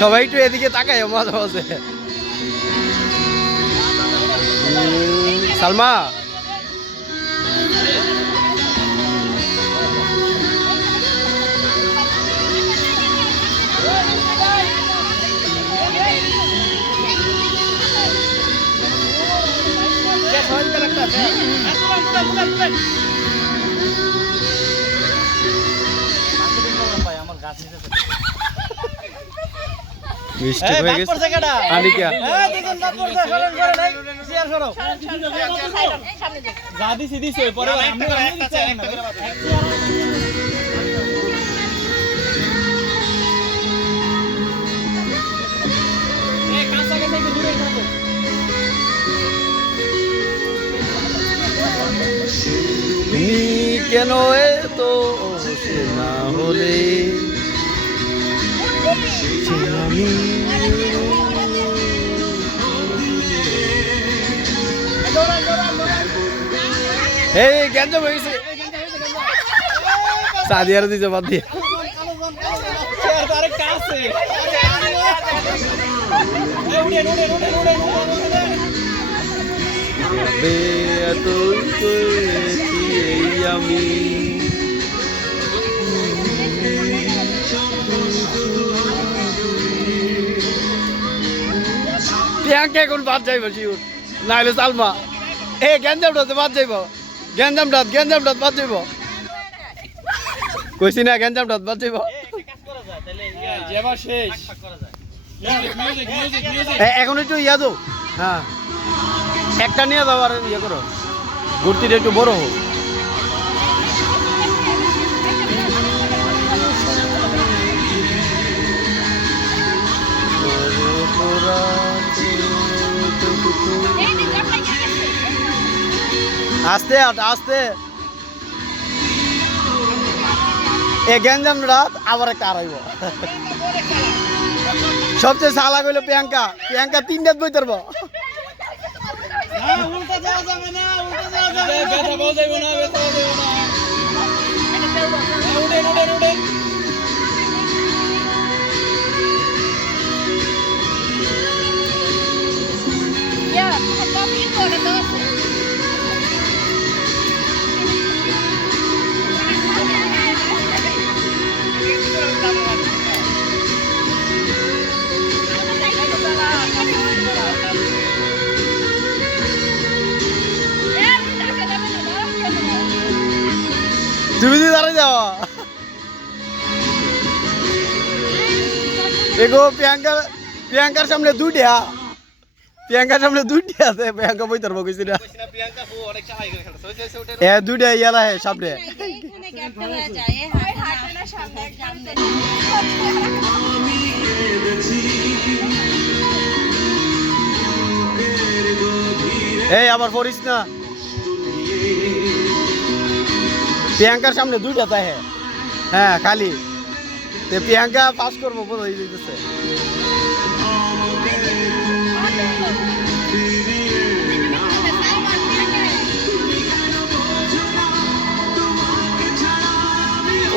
সবাই একটু এদিকে তাকায় মাঝে মাঝে। সালমা মিষ্টি হয়ে গেছে আনিকা তুমি কেন এত না হলে এই গেঞ্জ হয়েছে সাদিয়ার দিছে বাদ দিয়ে আমি প্রিয়াঙ্কা এখন বাদ যাইব শিউর নাইলে সালমা এ গেঞ্জামটাতে বাদ যাইব গেঞ্জামটাত বাদ যাইব কইছি না গেঞ্জামটাত বাদ যাইব এখন একটু ইয়া দো হ্যাঁ একটা নিয়ে যাও আর ইয়ে করো ঘুরতিটা একটু বড় হোক আস্তে আস্তে এ গেঞ্জাম রাত আবার একটা আড়াইব সবচেয়ে সালা হইল প্রিয়াঙ্কা 3টাত বই তারব তুমি যদি দাঁড়াই যাও এগো প্রিয়াঙ্কার সামনে দুইটা আছে প্রিয়াঙ্কা বই তারবো কইছি না এ দুইটা ইয়ালা হে সামনে এই আবার পড়িস না প্রিয়াঙ্কার সামনে দুইটা তাই হ্যাঁ খালি প্রিয়াঙ্কা পাস করবো বল হয়ে যেতেছে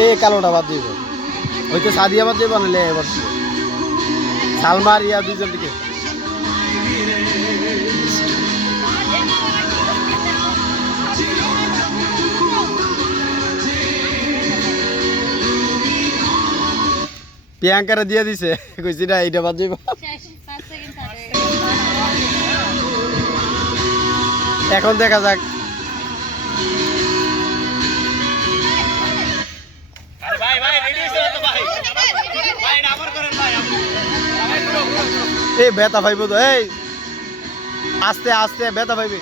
এ কালোটা বাদ দিব ওইটা সাদিয়া বাদ দিব নাহলে এবার সালমার ইয়া দুইজন দিকে প্রিয়াঙ্কারা দিয়ে দিছে কইছি না এইটা বাদ যাইব এখন দেখা যাক এই বেতা ভাইব তো এই আস্তে আস্তে বেতা ভাইবে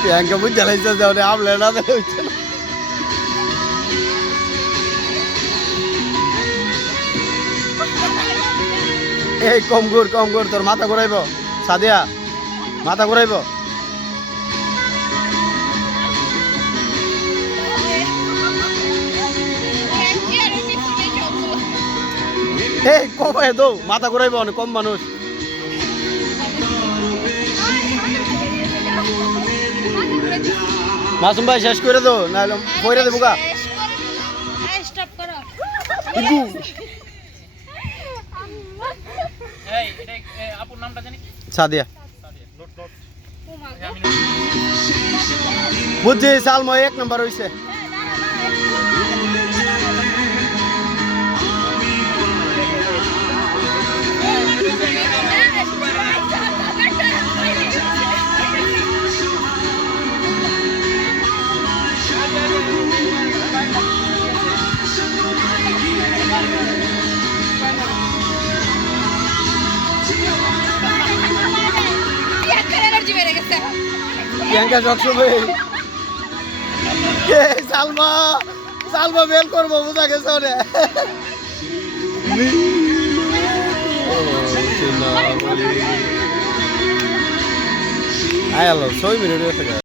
প্রিয়াঙ্কা বুঝ জ্বালাইছে যে আমলে না হচ্ছে না এই কম কর তোর মাথা ঘুরাইব সাদিয়া মাথা ঘুরাইব এই কমায় দো মাথা ঘুরাইব অনেক কম মানুষ মাসুম ভাই শেষ করে দো নাহলে কইরা দেবো গা স্টপ করো ইগু এই এটা আপুর নামটা জানি সাদিয়া লোড লোড ও মা বুঝছি সালমো 1 নাম্বার হইছে এনার্জি বেড়ে গেছে প্রিয়াঙ্কা সবসময় সালমা সালমা বেল করবো বুঝা গেছে ওরে আয়ালো 6 মিনিট হয়ে গেছে